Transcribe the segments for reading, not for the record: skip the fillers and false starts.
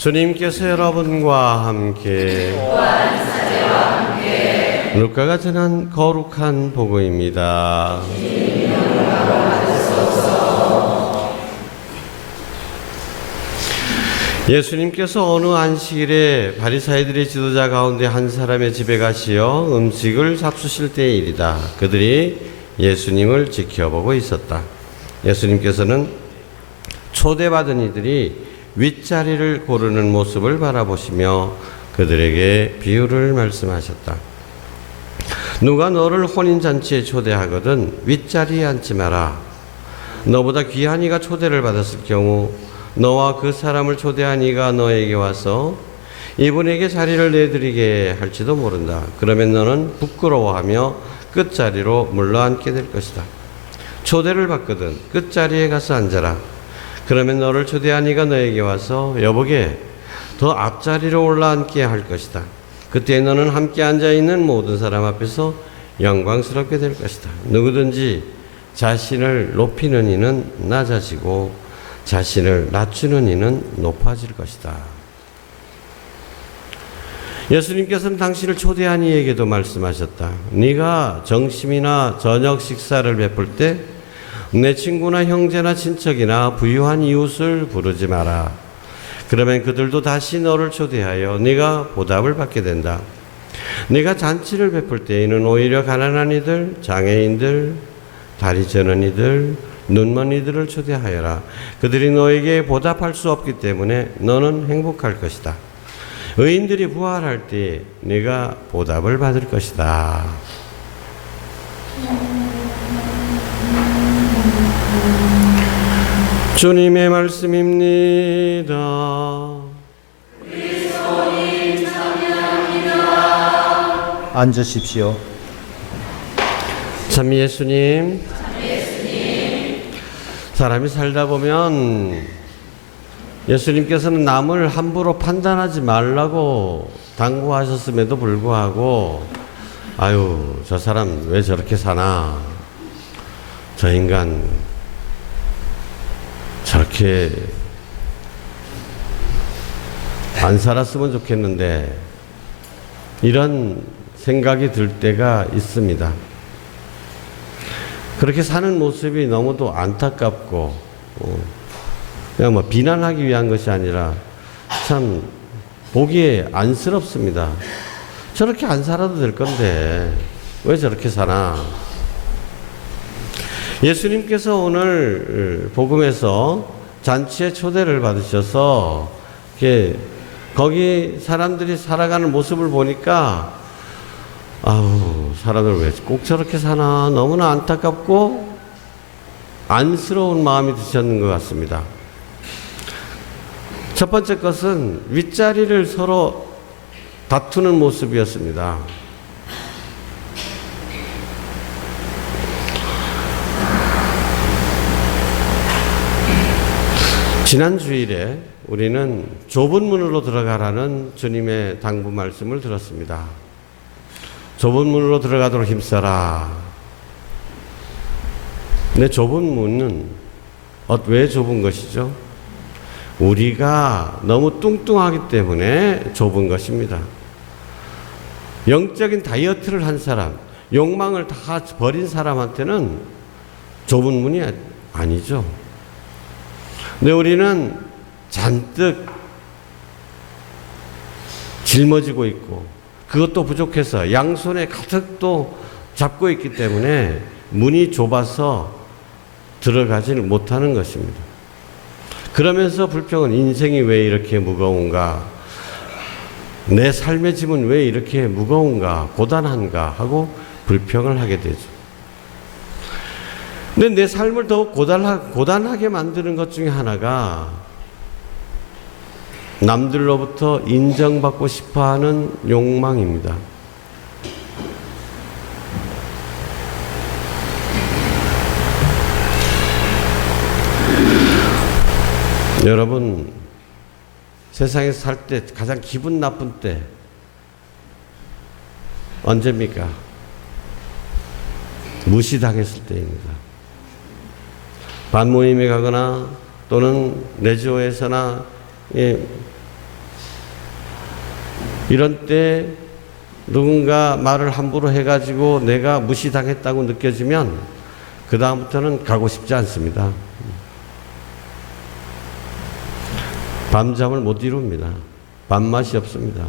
주님께서 여러분과 함께 루카가 전한 거룩한 복음입니다. 예수님께서 어느 안식일에 바리사이들의 지도자 가운데 한 사람의 집에 가시어 음식을 잡수실 때의 일이다. 그들이 예수님을 지켜보고 있었다. 예수님께서는 초대받은 이들이 윗자리를 고르는 모습을 바라보시며 그들에게 비유를 말씀하셨다. 누가 너를 혼인잔치에 초대하거든 윗자리에 앉지 마라. 너보다 귀한 이가 초대를 받았을 경우 너와 그 사람을 초대한 이가 너에게 와서 이분에게 자리를 내드리게 할지도 모른다. 그러면 너는 부끄러워하며 끝자리로 물러앉게 될 것이다. 초대를 받거든 끝자리에 가서 앉아라. 그러면 너를 초대한 이가 너에게 와서 여보게 더 앞자리로 올라앉게 할 것이다. 그때 너는 함께 앉아있는 모든 사람 앞에서 영광스럽게 될 것이다. 누구든지 자신을 높이는 이는 낮아지고 자신을 낮추는 이는 높아질 것이다. 예수님께서는 당신을 초대한 이에게도 말씀하셨다. 네가 정심이나 저녁 식사를 베풀 때 내 친구나 형제나 친척이나 부유한 이웃을 부르지 마라. 그러면 그들도 다시 너를 초대하여 네가 보답을 받게 된다. 네가 잔치를 베풀 때에는 오히려 가난한 이들, 장애인들, 다리 저는 이들, 눈먼 이들을 초대하여라. 그들이 너에게 보답할 수 없기 때문에 너는 행복할 것이다. 의인들이 부활할 때 네가 보답을 받을 것이다. 주님의 말씀입니다. 그리스도님 찬양합니다. 앉으십시오. 참 예수님, 사람이 살다 보면 예수님께서는 남을 함부로 판단하지 말라고 당부하셨음에도 불구하고 아유, 저 사람 왜 저렇게 사나? 저 인간 저렇게 안 살았으면 좋겠는데 이런 생각이 들 때가 있습니다. 그렇게 사는 모습이 너무도 안타깝고 그냥 뭐 비난하기 위한 것이 아니라 참 보기에 안쓰럽습니다. 저렇게 안 살아도 될 건데 왜 저렇게 사나? 예수님께서 오늘 복음에서 잔치에 초대를 받으셔서 거기 사람들이 살아가는 모습을 보니까 아우, 사람들 왜 꼭 저렇게 사나? 너무나 안타깝고 안쓰러운 마음이 드셨는 것 같습니다. 첫 번째 것은 윗자리를 서로 다투는 모습이었습니다. 지난 주일에 우리는 좁은 문으로 들어가라는 주님의 당부 말씀을 들었습니다. 좁은 문으로 들어가도록 힘써라. 근데 좁은 문은 왜 좁은 것이죠? 우리가 너무 뚱뚱하기 때문에 좁은 것입니다. 영적인 다이어트를 한 사람, 욕망을 다 버린 사람한테는 좁은 문이 아니죠. 근데 우리는 잔뜩 짊어지고 있고 그것도 부족해서 양손에 가득 또 잡고 있기 때문에 문이 좁아서 들어가지를 못하는 것입니다. 그러면서 불평은 인생이 왜 이렇게 무거운가? 내 삶의 짐은 왜 이렇게 무거운가? 고단한가? 하고 불평을 하게 되죠. 근데 내 삶을 더욱 고단하게 만드는 것 중에 하나가 남들로부터 인정받고 싶어 하는 욕망입니다. 여러분, 세상에서 살 때 가장 기분 나쁜 때 언제입니까? 무시당했을 때입니다. 반모임에 가거나 또는 내조에서나 이런 때 누군가 말을 함부로 해가지고 내가 무시당했다고 느껴지면 그 다음부터는 가고 싶지 않습니다. 밤잠을 못 이룹니다. 밥맛이 없습니다.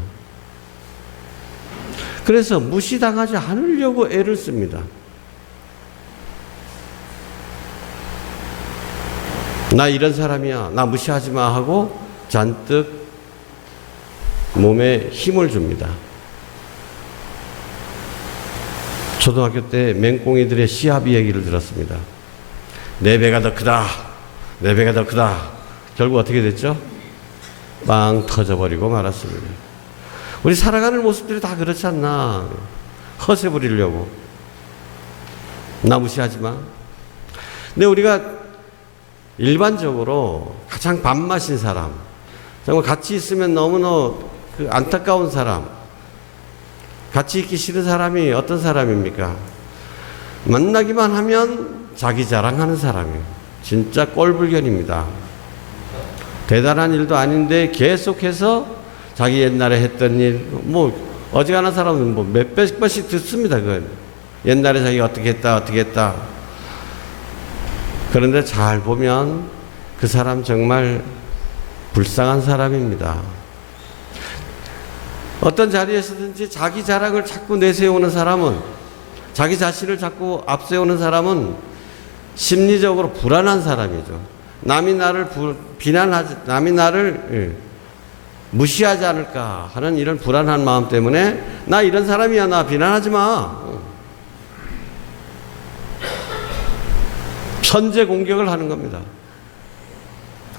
그래서 무시당하지 않으려고 애를 씁니다. 나 이런 사람이야, 나 무시하지 마 하고 잔뜩 몸에 힘을 줍니다. 초등학교 때 맹꽁이들의 시합 얘기를 들었습니다. 내 배가 더 크다, 내 배가 더 크다. 결국 어떻게 됐죠? 빵 터져버리고 말았습니다. 우리 살아가는 모습들이 다 그렇지 않나. 허세 부리려고. 나 무시하지 마. 근데 우리가 일반적으로 가장 밥맛인 사람, 정말 같이 있으면 너무너무 안타까운 사람, 같이 있기 싫은 사람이 어떤 사람입니까? 만나기만 하면 자기 자랑하는 사람이에요. 진짜 꼴불견입니다. 대단한 일도 아닌데 계속해서 자기 옛날에 했던 일, 뭐 어지간한 사람은 뭐 몇백 번씩 듣습니다. 그건 옛날에 자기가 어떻게 했다 어떻게 했다. 그런데 잘 보면 그 사람 정말 불쌍한 사람입니다. 어떤 자리에서든지 자기 자랑을 자꾸 내세우는 사람은, 자기 자신을 자꾸 앞세우는 사람은 심리적으로 불안한 사람이죠. 남이 나를 남이 나를 무시하지 않을까 하는 이런 불안한 마음 때문에 나 이런 사람이야, 나 비난하지 마. 선제 공격을 하는 겁니다.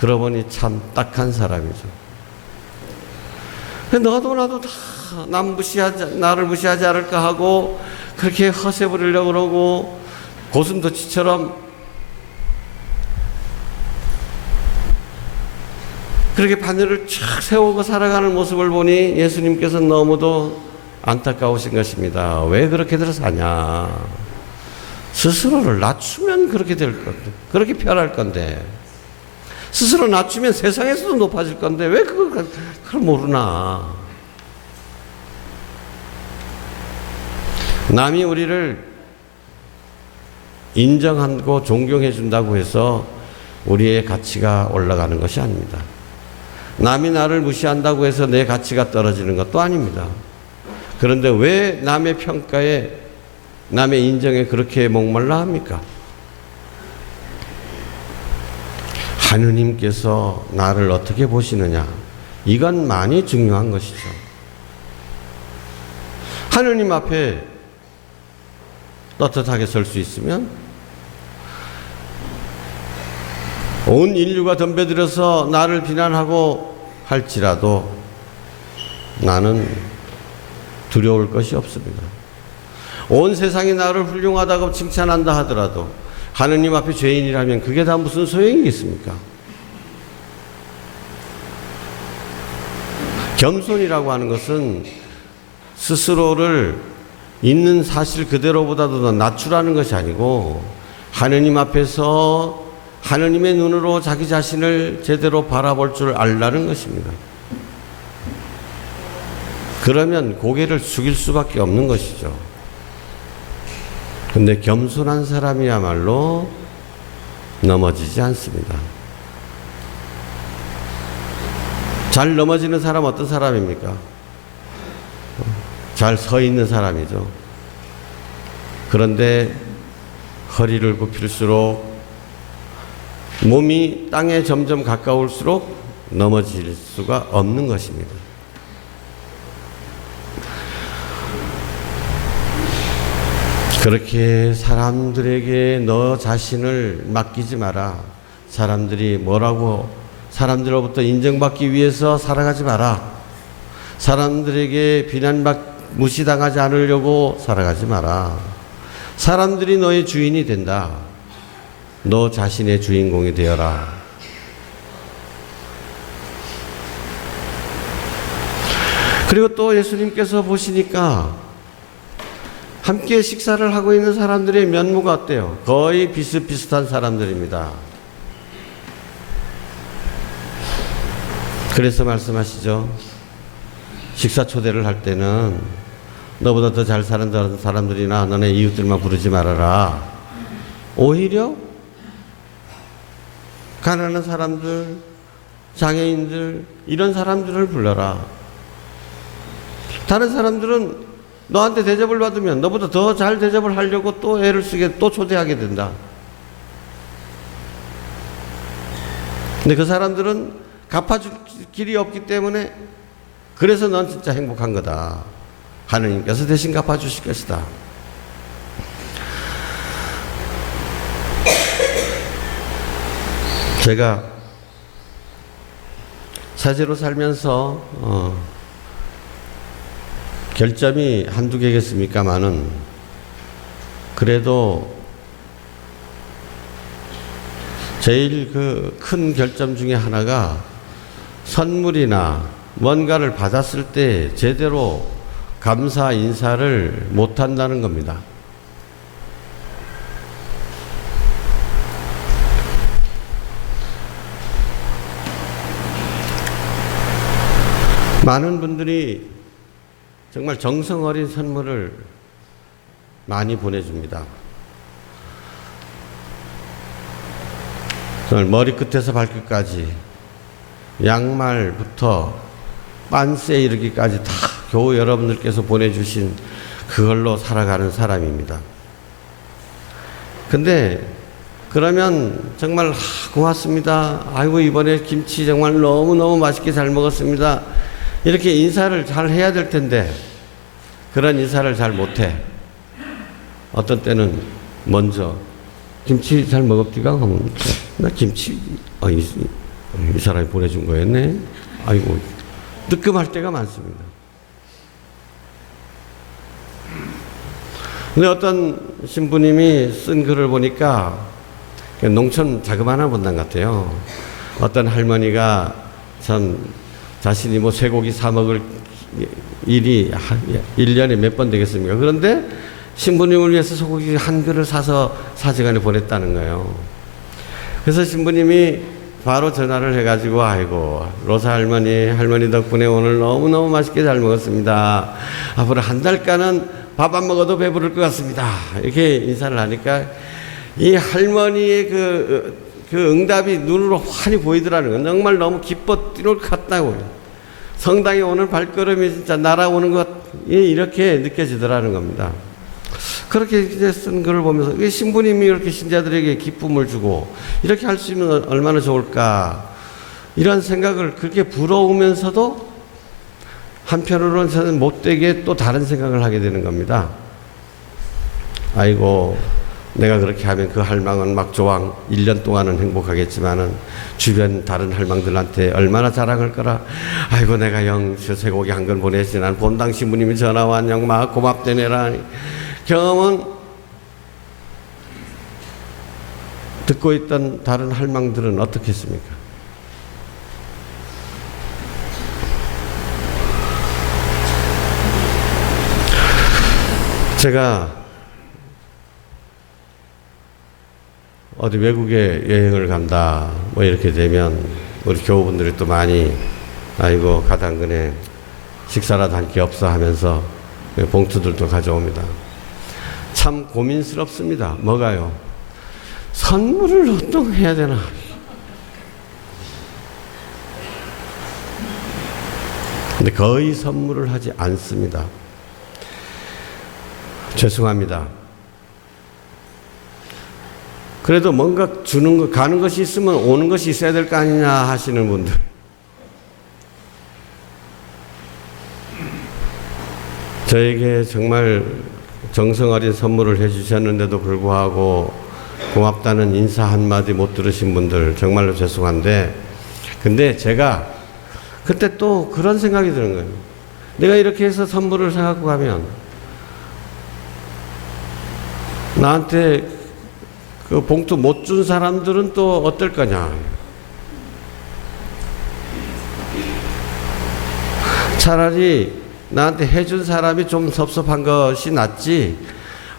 그러고 보니 참 딱한 사람이죠. 너도 나도 다 나를 무시하지 않을까 하고 그렇게 허세 부리려고 그러고 고슴도치처럼 그렇게 바늘을 쫙 세우고 살아가는 모습을 보니 예수님께서 너무도 안타까우신 것입니다. 왜 그렇게들 사냐? 스스로를 낮추면 그렇게 될 건데, 그렇게 변할 건데, 스스로 낮추면 세상에서도 높아질 건데 왜 그걸 모르나? 남이 우리를 인정하고 존경해 준다고 해서 우리의 가치가 올라가는 것이 아닙니다. 남이 나를 무시한다고 해서 내 가치가 떨어지는 것도 아닙니다. 그런데 왜 남의 평가에, 남의 인정에 그렇게 목말라 합니까? 하느님께서 나를 어떻게 보시느냐, 이건 많이 중요한 것이죠. 하느님 앞에 떳떳하게 설 수 있으면 온 인류가 덤벼들어서 나를 비난하고 할지라도 나는 두려울 것이 없습니다. 온 세상이 나를 훌륭하다고 칭찬한다 하더라도 하느님 앞에 죄인이라면 그게 다 무슨 소용이 있습니까? 겸손이라고 하는 것은 스스로를 있는 사실 그대로보다도 더 낮추라는 것이 아니고 하느님 앞에서 하느님의 눈으로 자기 자신을 제대로 바라볼 줄 알라는 것입니다. 그러면 고개를 숙일 수밖에 없는 것이죠. 근데 겸손한 사람이야말로 넘어지지 않습니다. 잘 넘어지는 사람 어떤 사람입니까? 잘 서 있는 사람이죠. 그런데 허리를 굽힐수록 몸이 땅에 점점 가까울수록 넘어질 수가 없는 것입니다. 그렇게 사람들에게 너 자신을 맡기지 마라. 사람들이 뭐라고, 사람들로부터 인정받기 위해서 살아가지 마라. 사람들에게 무시당하지 않으려고 살아가지 마라. 사람들이 너의 주인이 된다. 너 자신의 주인공이 되어라. 그리고 또 예수님께서 보시니까 함께 식사를 하고 있는 사람들의 면모가 어때요? 거의 비슷비슷한 사람들입니다. 그래서 말씀하시죠. 식사 초대를 할 때는 너보다 더 잘 사는 사람들이나 너네 이웃들만 부르지 말아라. 오히려 가난한 사람들, 장애인들, 이런 사람들을 불러라. 다른 사람들은 너한테 대접을 받으면 너보다 더 잘 대접을 하려고 또 애를 쓰게, 또 초대하게 된다. 근데 그 사람들은 갚아줄 길이 없기 때문에, 그래서 넌 진짜 행복한 거다. 하느님께서 대신 갚아주실 것이다. 제가 사제로 살면서 결점이 한두 개겠습니까마는, 그래도 제일 그 큰 결점 중에 하나가 선물이나 뭔가를 받았을 때 제대로 감사 인사를 못한다는 겁니다. 많은 분들이 정말 정성 어린 선물을 많이 보내줍니다. 정말 머리끝에서 발끝까지, 양말부터 빤스에 이르기까지 다 교우 여러분들께서 보내주신 그걸로 살아가는 사람입니다. 근데 그러면 정말 고맙습니다. 아이고 이번에 김치 정말 너무너무 맛있게 잘 먹었습니다. 이렇게 인사를 잘 해야 될 텐데 그런 인사를 잘 못해. 어떤 때는 먼저 김치 잘 먹었디가? 하면 나 김치 이 사람이 보내준 거였네. 아이고 뜨끔할 때가 많습니다. 근데 어떤 신부님이 쓴 글을 보니까 농촌 자그마한 분당 같아요. 어떤 할머니가 참 자신이 뭐 쇠고기 사 먹을 일이 1년에 몇 번 되겠습니까? 그런데 신부님을 위해서 소고기 한 그릇 사서 사직안에 보냈다는 거예요. 그래서 신부님이 바로 전화를 해가지고, 아이고 로사 할머니 덕분에 오늘 너무너무 맛있게 잘 먹었습니다. 앞으로 한 달간은 밥 안 먹어도 배부를 것 같습니다. 이렇게 인사를 하니까 이 할머니의 그 응답이 눈으로 환히 보이더라는 거예요. 정말 너무 기뻐 뛰놀 것 같다고요. 성당에 오는 발걸음이 진짜 날아오는 것 이렇게 느껴지더라는 겁니다. 그렇게 이제 쓴 글을 보면서 신부님이 이렇게 신자들에게 기쁨을 주고 이렇게 할 수 있는 얼마나 좋을까, 이런 생각을 그렇게 부러우면서도 한편으로는 저는 못되게 또 다른 생각을 하게 되는 겁니다. 아이고 내가 그렇게 하면 그 할망은 막 조왕 1년 동안은 행복하겠지만은 주변 다른 할망들한테 얼마나 자랑할 거라. 아이고 내가 영저 쇠고기 한 건 보내지, 난 본당 신부님이 전화 왔냐고 막 고맙대네라. 경험은 듣고 있던 다른 할망들은 어떻겠습니까? 제가 어디 외국에 여행을 간다 뭐 이렇게 되면 우리 교우분들이 또 많이 아이고 가당근에 식사라도 한 끼 없어 하면서 봉투들도 가져옵니다. 참 고민스럽습니다. 뭐가요? 선물을 어떻게 해야 되나? 근데 거의 선물을 하지 않습니다. 죄송합니다. 그래도 뭔가 주는 거, 가는 것이 있으면 오는 것이 있어야 될 거 아니냐 하시는 분들. 저에게 정말 정성 어린 선물을 해주셨는데도 불구하고 고맙다는 인사 한마디 못 들으신 분들 정말로 죄송한데, 근데 제가 그때 또 그런 생각이 드는 거예요. 내가 이렇게 해서 선물을 사갖고 가면 나한테 그 봉투 못 준 사람들은 또 어떨 거냐. 차라리 나한테 해준 사람이 좀 섭섭한 것이 낫지.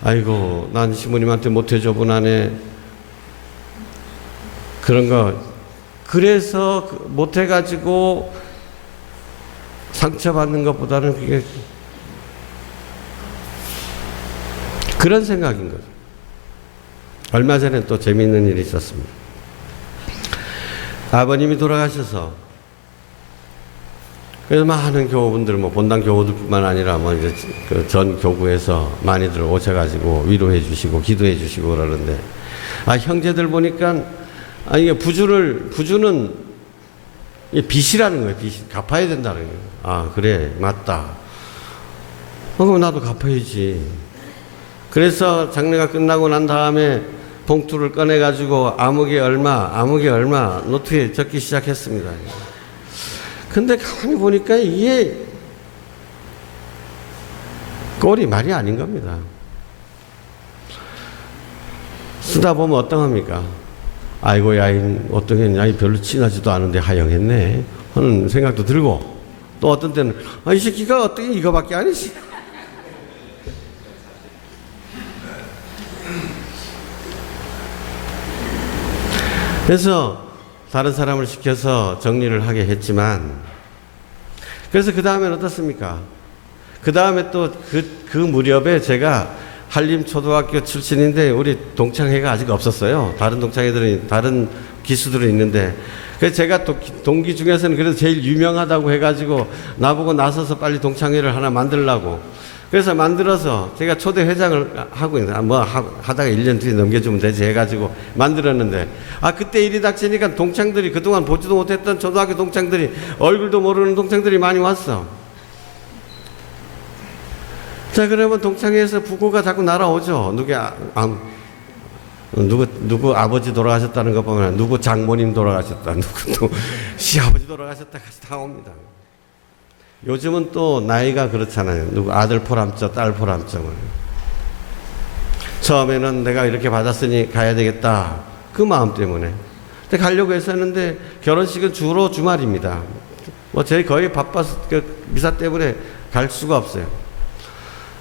아이고 난 시모님한테 못 해줘보나네. 그런 거. 그래서 못 해가지고 상처받는 것보다는 그게 그런 생각인 거죠. 얼마 전에 또 재미있는 일이 있었습니다. 아버님이 돌아가셔서 그래서 많은 교우분들, 뭐 본당 교우들뿐만 아니라 뭐 이제 그 전 교구에서 많이들 오셔가지고 위로해 주시고 기도해 주시고 그러는데, 형제들 보니까 이게 부주는 이게 빚이라는 거예요. 빚 갚아야 된다는 거예요. 그래, 맞다. 그럼 나도 갚아야지. 그래서 장례가 끝나고 난 다음에 봉투를 꺼내가지고 아무개 얼마 노트에 적기 시작했습니다. 근데 가만히 보니까 이게 꼴이 말이 아닌 겁니다. 쓰다 보면 어떠합니까? 아이고, 야인, 어떤 게 별로 친하지도 않은데 하영했네 하는 생각도 들고, 또 어떤 때는, 이 새끼가 어떻게 이거밖에 아니지? 그래서 다른 사람을 시켜서 정리를 하게 했지만, 그래서 그 다음엔 어떻습니까? 그 다음에 또 그 무렵에 제가 한림초등학교 출신인데 우리 동창회가 아직 없었어요. 다른 동창회들은, 다른 기수들은 있는데, 그래서 제가 또 동기 중에서는 그래도 제일 유명하다고 해가지고 나보고 나서서 빨리 동창회를 하나 만들려고, 그래서 만들어서 제가 초대 회장을 하고 있는데, 하다가 1년 뒤에 넘겨주면 되지 해가지고 만들었는데, 그때 일이 닥치니까 동창들이, 그동안 보지도 못했던 초등학교 동창들이, 얼굴도 모르는 동창들이 많이 왔어. 자, 그러면 동창회에서 부고가 자꾸 날아오죠. 누구 아버지 돌아가셨다는 거 보면, 누구 장모님 돌아가셨다, 누구 또 시아버지 돌아가셨다, 같이 다 옵니다. 요즘은 또 나이가 그렇잖아요. 누구 아들 포람쪄, 딸 포람쪄. 처음에는 내가 이렇게 받았으니 가야 되겠다, 그 마음 때문에. 근데 가려고 했었는데 결혼식은 주로 주말입니다. 저희 거의 바빠서 미사 때문에 갈 수가 없어요.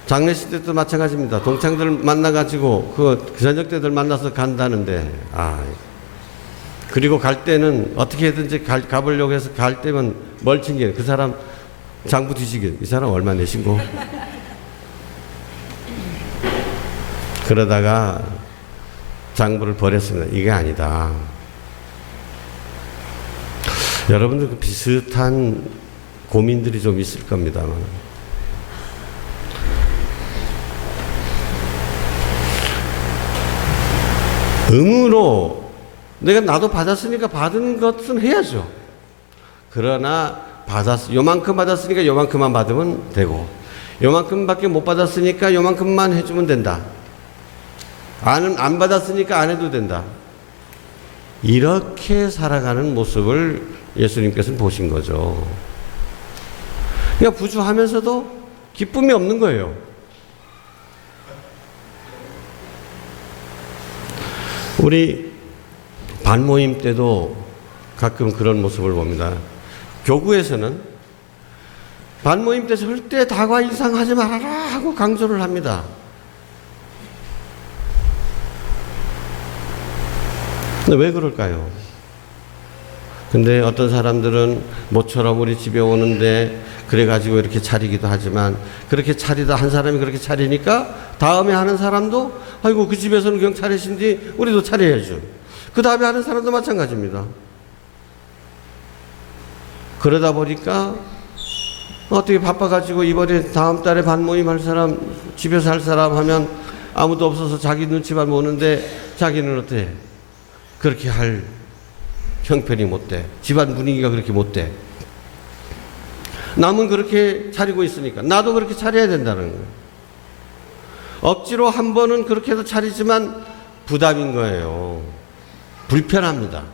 장례식 때도 마찬가지입니다. 동창들 만나가지고 그 저녁 때들 만나서 간다는데, 그리고 갈 때는 어떻게든지 가보려고 해서 갈 때면 멀칭해. 그 사람 장부 뒤지게, 이 사람 얼마 내신고? 그러다가 장부를 버렸습니다. 이게 아니다. 여러분들 그 비슷한 고민들이 좀 있을 겁니다만, 의무로 나도 받았으니까 받은 것은 해야죠. 그러나 요만큼 받았으니까 요만큼만 받으면 되고, 요만큼밖에 못 받았으니까 요만큼만 해주면 된다. 안 받았으니까 안 해도 된다. 이렇게 살아가는 모습을 예수님께서는 보신 거죠. 그러니까 부주하면서도 기쁨이 없는 거예요. 우리 반모임 때도 가끔 그런 모습을 봅니다. 교구에서는 반모임 때 절대 다과 이상 하지 말아라 하고 강조를 합니다. 근데 왜 그럴까요? 근데 어떤 사람들은 모처럼 우리 집에 오는데 그래가지고 이렇게 차리기도 하지만, 그렇게 차리다 한 사람이 그렇게 차리니까 다음에 하는 사람도, 아이고 그 집에서는 그냥 차리신디 우리도 차려야죠. 그 다음에 하는 사람도 마찬가지입니다. 그러다 보니까 어떻게 바빠가지고 이번에 다음 달에 반모임 할 사람, 집에서 할 사람 하면 아무도 없어서 자기 눈치만 보는데, 자기는 어때? 그렇게 할 형편이 못 돼. 집안 분위기가 그렇게 못 돼. 남은 그렇게 차리고 있으니까 나도 그렇게 차려야 된다는 거예요. 억지로 한 번은 그렇게 해서 차리지만 부담인 거예요. 불편합니다.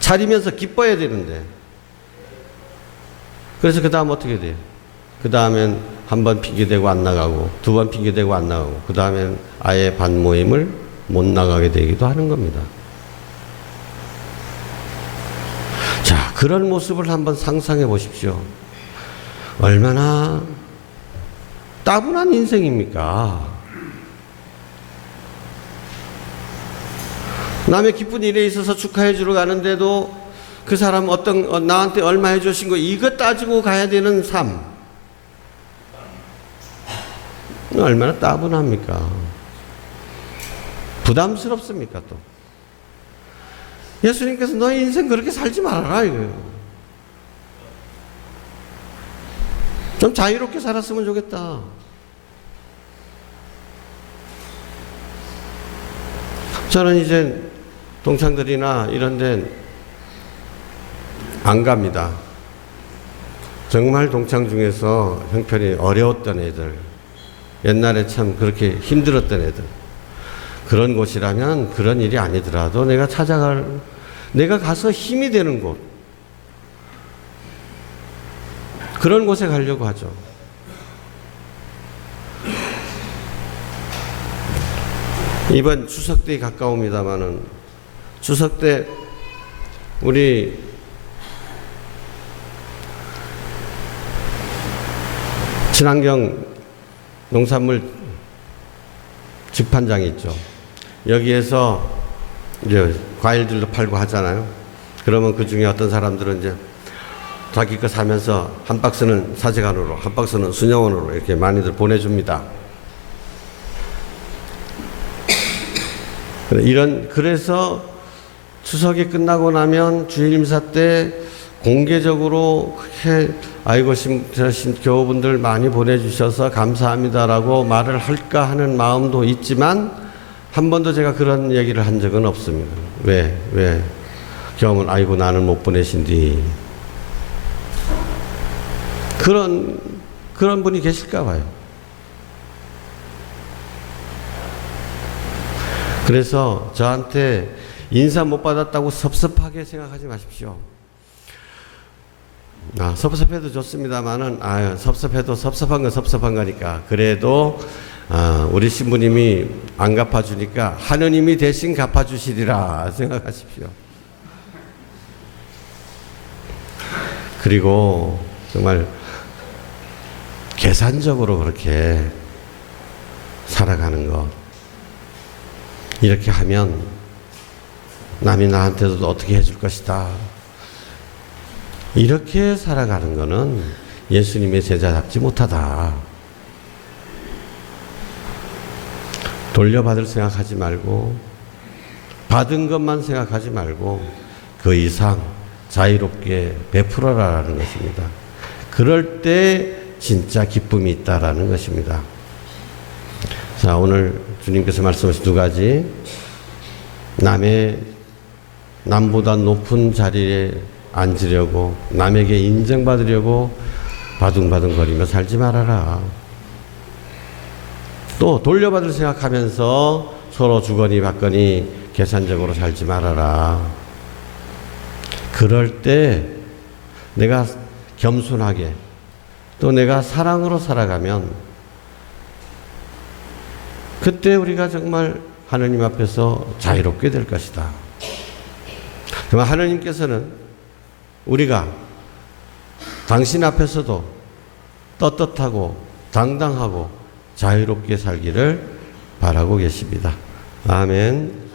차리면서 기뻐야 되는데. 그래서 그 다음 어떻게 돼요? 그 다음엔 한 번 핑계대고 안 나가고, 두 번 핑계대고 안 나가고, 그 다음엔 아예 반모임을 못 나가게 되기도 하는 겁니다. 자, 그런 모습을 한번 상상해 보십시오. 얼마나 따분한 인생입니까? 남의 기쁜 일에 있어서 축하해 주러 가는데도 그 사람 나한테 얼마 해주신 거 이거 따지고 가야 되는 삶. 얼마나 따분합니까? 부담스럽습니까 또? 예수님께서 너의 인생 그렇게 살지 말아라 이거예요. 좀 자유롭게 살았으면 좋겠다. 저는 이제 동창들이나 이런 데 안 갑니다. 정말 동창 중에서 형편이 어려웠던 애들, 옛날에 참 그렇게 힘들었던 애들, 그런 곳이라면 그런 일이 아니더라도 내가 가서 힘이 되는 곳, 그런 곳에 가려고 하죠. 이번 추석 때 가까웁니다마는 추석 때 우리 친환경 농산물 직판장이 있죠. 여기에서 이제 과일들도 팔고 하잖아요. 그러면 그 중에 어떤 사람들은 이제 자기 거 사면서 한 박스는 사제간으로, 한 박스는 순영원으로 이렇게 많이들 보내줍니다. 그래서 추석이 끝나고 나면 주일임사 때 공개적으로 그렇게 아이고 교우분들 많이 보내주셔서 감사합니다라고 말을 할까 하는 마음도 있지만 한 번도 제가 그런 얘기를 한 적은 없습니다. 왜? 교우분 아이고 나는 못 보내신디. 그런 분이 계실까 봐요. 그래서 저한테 인사 못 받았다고 섭섭하게 생각하지 마십시오. 섭섭해도 좋습니다만은, 섭섭해도 섭섭한 건 섭섭한 거니까. 그래도, 우리 신부님이 안 갚아주니까 하느님이 대신 갚아주시리라 생각하십시오. 그리고 정말 계산적으로 그렇게 살아가는 것. 이렇게 하면 남이 나한테도 어떻게 해줄 것이다. 이렇게 살아가는 것은 예수님의 제자답지 못하다. 돌려받을 생각하지 말고 받은 것만 생각하지 말고 그 이상 자유롭게 베풀어라라는 것입니다. 그럴 때 진짜 기쁨이 있다라는 것입니다. 자, 오늘 주님께서 말씀하신 두 가지. 남보다 높은 자리에 앉으려고, 남에게 인정받으려고 바둥바둥거리며 살지 말아라. 또 돌려받을 생각하면서 서로 주거니 받거니 계산적으로 살지 말아라. 그럴 때 내가 겸손하게 또 내가 사랑으로 살아가면 그때 우리가 정말 하느님 앞에서 자유롭게 될 것이다. 정말 하느님께서는 우리가 당신 앞에서도 떳떳하고 당당하고 자유롭게 살기를 바라고 계십니다. 아멘.